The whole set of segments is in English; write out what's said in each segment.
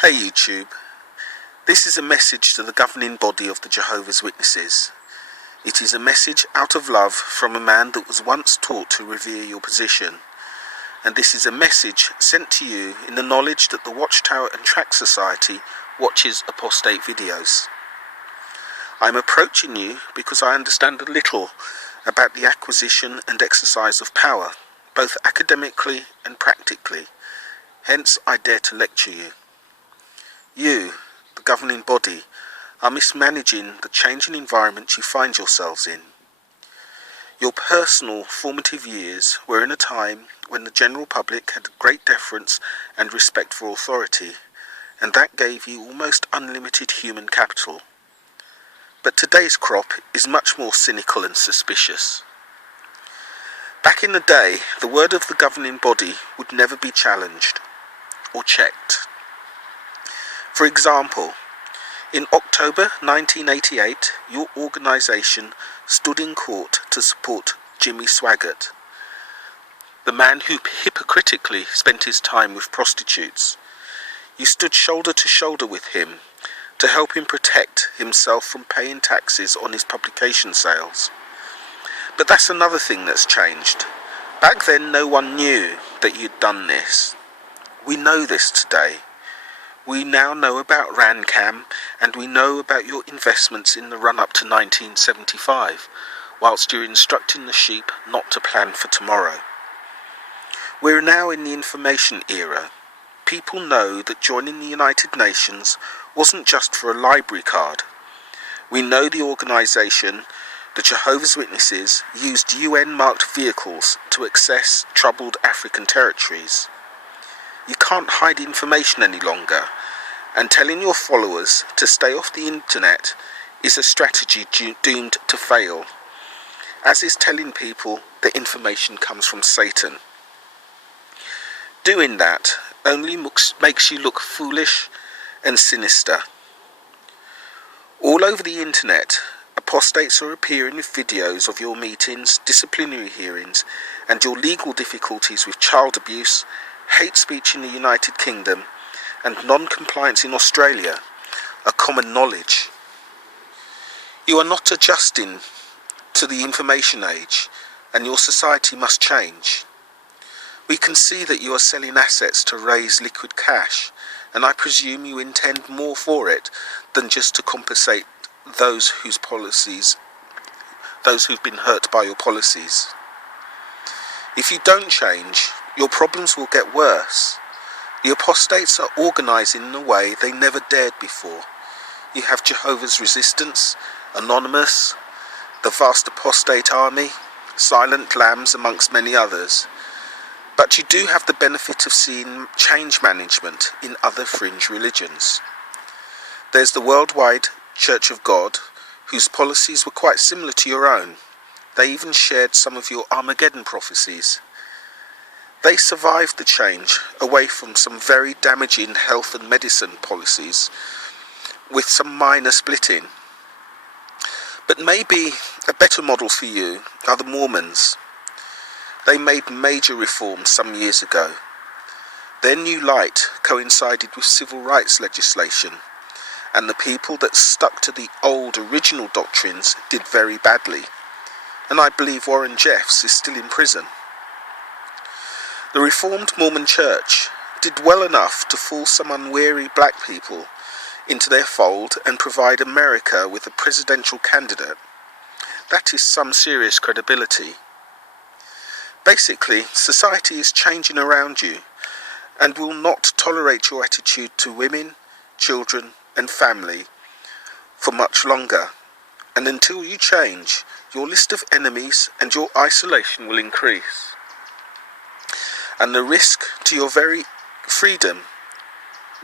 Hey YouTube, this is a message to the governing body of the Jehovah's Witnesses. It is a message out of love from a man that was once taught to revere your position. And this is a message sent to you in the knowledge that the Watchtower and Tract Society watches apostate videos. I am approaching you because I understand a little about the acquisition and exercise of power, both academically and practically. Hence I dare to lecture you. You, the governing body, are mismanaging the changing environment you find yourselves in. Your personal formative years were in a time when the general public had great deference and respect for authority, and that gave you almost unlimited human capital. But today's crop is much more cynical and suspicious. Back in the day, the word of the governing body would never be challenged or checked. For example, in October 1988, your organisation stood in court to support Jimmy Swaggart, the man who hypocritically spent his time with prostitutes. You stood shoulder to shoulder with him to help him protect himself from paying taxes on his publication sales. But that's another thing that's changed. Back then no one knew that you'd done this. We know this today. We now know about RANCAM, and we know about your investments in the run-up to 1975, whilst you're instructing the sheep not to plan for tomorrow. We're now in the information era. People know that joining the United Nations wasn't just for a library card. We know the organisation, the Jehovah's Witnesses, used UN-marked vehicles to access troubled African territories. You can't hide information any longer, and telling your followers to stay off the internet is a strategy doomed to fail, as is telling people that information comes from Satan. Doing that only makes you look foolish and sinister. All over the internet, apostates are appearing with videos of your meetings, disciplinary hearings, and your legal difficulties with child abuse, hate speech in the United Kingdom, and non-compliance in Australia are common knowledge. You are not adjusting to the information age, and your society must change. We can see that you are selling assets to raise liquid cash, and I presume you intend more for it than just to compensate those who've been hurt by your policies. If you don't change, your problems will get worse. The apostates are organising in a way they never dared before. You have Jehovah's Resistance, Anonymous, the vast apostate army, Silent Lambs, amongst many others. But you do have the benefit of seeing change management in other fringe religions. There's the Worldwide Church of God, whose policies were quite similar to your own. They even shared some of your Armageddon prophecies. They survived the change away from some very damaging health and medicine policies, with some minor splitting. But maybe a better model for you are the Mormons. They made major reforms some years ago. Their new light coincided with civil rights legislation, and the people that stuck to the old original doctrines did very badly. And I believe Warren Jeffs is still in prison. The Reformed Mormon Church did well enough to fool some unwary black people into their fold and provide America with a presidential candidate. That is some serious credibility. Basically, society is changing around you and will not tolerate your attitude to women, children and family for much longer. And until you change, your list of enemies and your isolation will increase. And the risk to your very freedom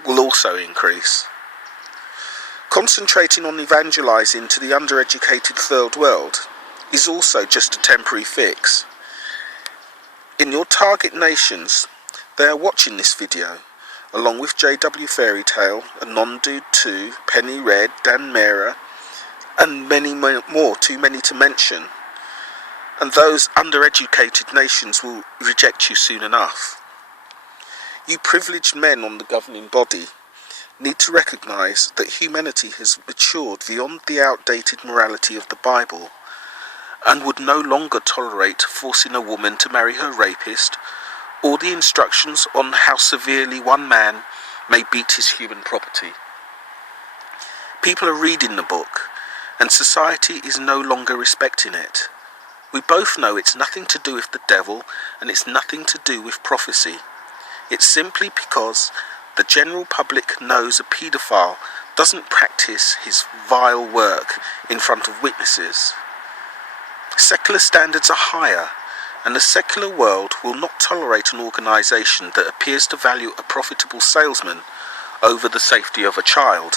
will also increase. Concentrating on evangelizing to the undereducated third world is also just a temporary fix. In your target nations, they are watching this video, along with JW Fairytale, Anondude 2, Penny Red, Dan Mera, and many more, too many to mention. And those undereducated nations will reject you soon enough. You privileged men on the governing body need to recognise that humanity has matured beyond the outdated morality of the Bible and would no longer tolerate forcing a woman to marry her rapist or the instructions on how severely one man may beat his human property. People are reading the book, and society is no longer respecting it. We both know it's nothing to do with the devil, and it's nothing to do with prophecy. It's simply because the general public knows a paedophile doesn't practice his vile work in front of witnesses. Secular standards are higher, and the secular world will not tolerate an organisation that appears to value a profitable salesman over the safety of a child.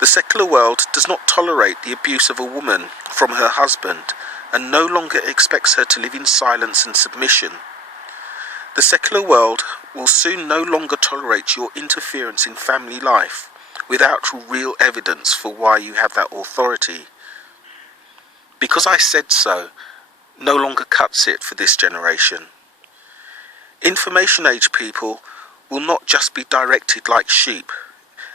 The secular world does not tolerate the abuse of a woman from her husband and no longer expects her to live in silence and submission. The secular world will soon no longer tolerate your interference in family life without real evidence for why you have that authority. Because I said so no longer cuts it for this generation. Information age people will not just be directed like sheep,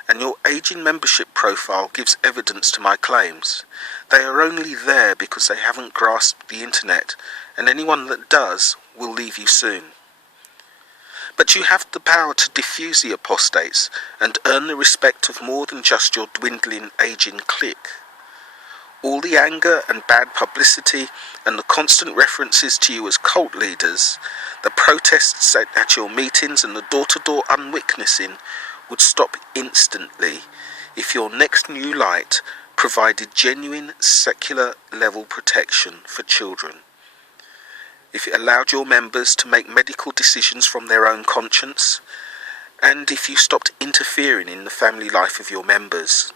and your aging membership profile gives evidence to my claims. They are only there because they haven't grasped the internet, and anyone that does will leave you soon. But you have the power to diffuse the apostates and earn the respect of more than just your dwindling, aging clique. All the anger and bad publicity and the constant references to you as cult leaders, the protests at your meetings and the door-to-door unwitnessing would stop instantly if your next new light provided genuine secular level protection for children. If it allowed your members to make medical decisions from their own conscience, and if you stopped interfering in the family life of your members.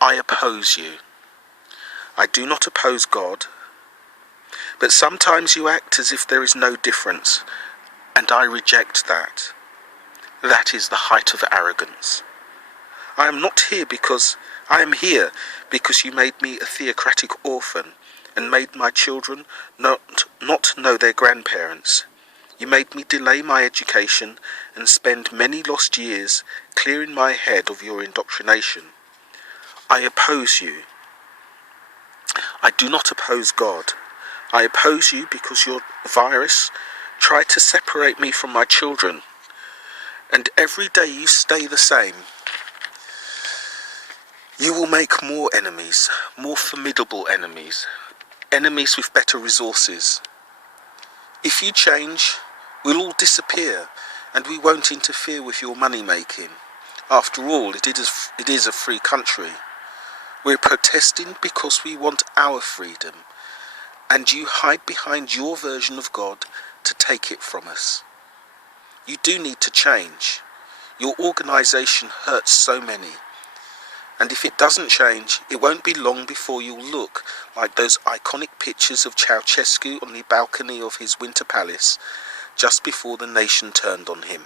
I oppose you. I do not oppose God, but sometimes you act as if there is no difference, and I reject that. That is the height of arrogance. I am here because you made me a theocratic orphan and made my children not know their grandparents. You made me delay my education and spend many lost years clearing my head of your indoctrination. I oppose you. I do not oppose God. I oppose you because your virus tried to separate me from my children. And every day you stay the same. You will make more enemies, more formidable enemies, enemies with better resources. If you change, we'll all disappear, and we won't interfere with your money making. After all, it is a free country. We're protesting because we want our freedom, and you hide behind your version of God to take it from us. You do need to change. Your organisation hurts so many. And if it doesn't change, it won't be long before you'll look like those iconic pictures of Ceausescu on the balcony of his winter palace just before the nation turned on him.